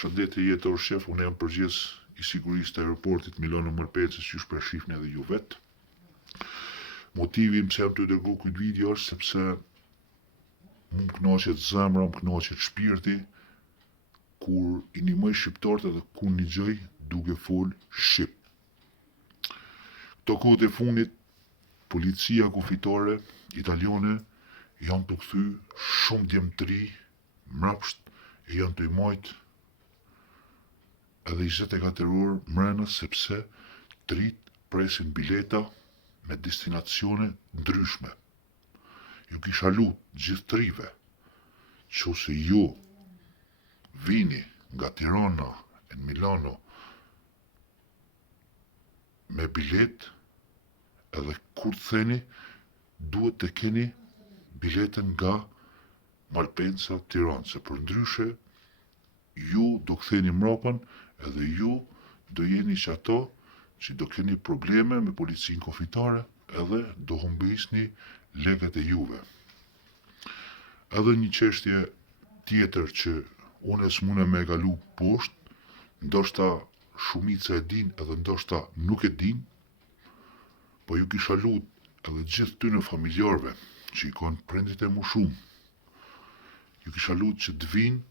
Përshëndetje jetor shef, unë jam përgjes i sigurisë të aeroportit Milano Malpenzës, që shpër shifni edhe ju vetë. Motivi pse jam të dërgu këtë video është sepse më kënaqet zemra, më kënaqet shpirti kur i ndihmoj shqiptarët edhe kur ndigjoj duke fol shqip. Këto kohët e fundit, policia kufitare italiane janë të kthy shumë djemtëri mrapsht e janë të i majt edhe 24 orë mrena sepse trit presin bileta me destinacione ndryshme. Ju kisha lut gjithë trive që ose ju vini nga Tirana e Milano me bilet edhe kur të theni duhet të keni biletën nga Malpensa Tiranë, se për ndryshe ju do ktheni mrapan edhe ju do jeni që ato që do keni probleme me policinë kufitare edhe do humbisni lekët e juve. Edhe një çështje tjetër që unë s'mune me galu poshtë, ndoshta shumica e din edhe ndoshta nuk e din, po ju kisha lut edhe gjithë tyne familjarve që i kanë prindrit e mu shumë, ju kisha lut që të vinë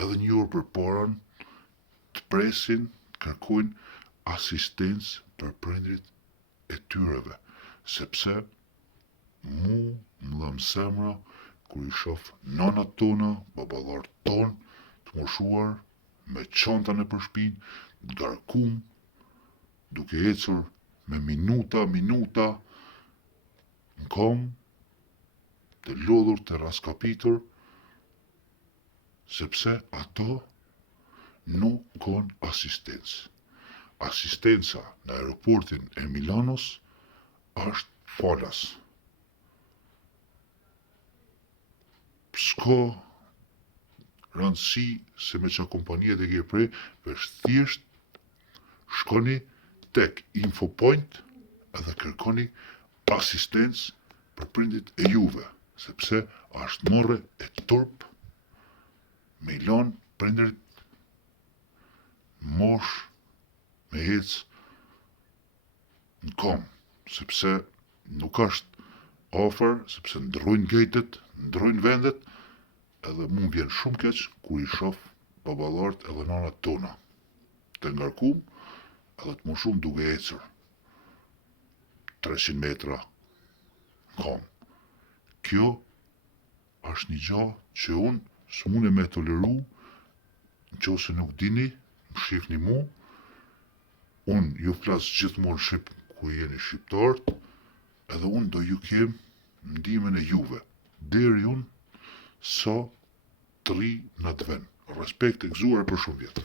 edhe një orë për paran, të presin, të kërkojnë asistencë për prindrit e tyreve, sepse mu më dham semra kur i shoh nanat tona, baballarët tonë, të moshuar, me çanta nëpër shpinë, të garkum, duke ecur me minuta në kom, të lodhur, të raskapitur, sepse ato nuk kanë asistencë. Asistenca në aeroportin e Milanos është falas. S'ka rëndësi se me që kompanijet e ke prej, veç thjesht shkoni tek Infopoint edhe kërkoni asistencë për prindit e juve, sepse është morre e turp me i lanë prindrit mosh me ecë në kom, sepse nuk është ofër, sepse ndrojnë gejtet, ndrojnë vendet, edhe mu vjen shumë keq kur i shoh baballarët edhe nanat tona të ngarkum edhe të moshum duke ecur 300 metra në kom. Kjo është një gjë që unë s'mune me toleru, nëse nuk dini, më shihni mu, unë ju flas gjithmonë shqip ku jeni shqiptarët, edhe unë do ju kem ndihmën e juve, deri unë sa të rri në të ven. Respekt e gëzuar për shumë vjetë.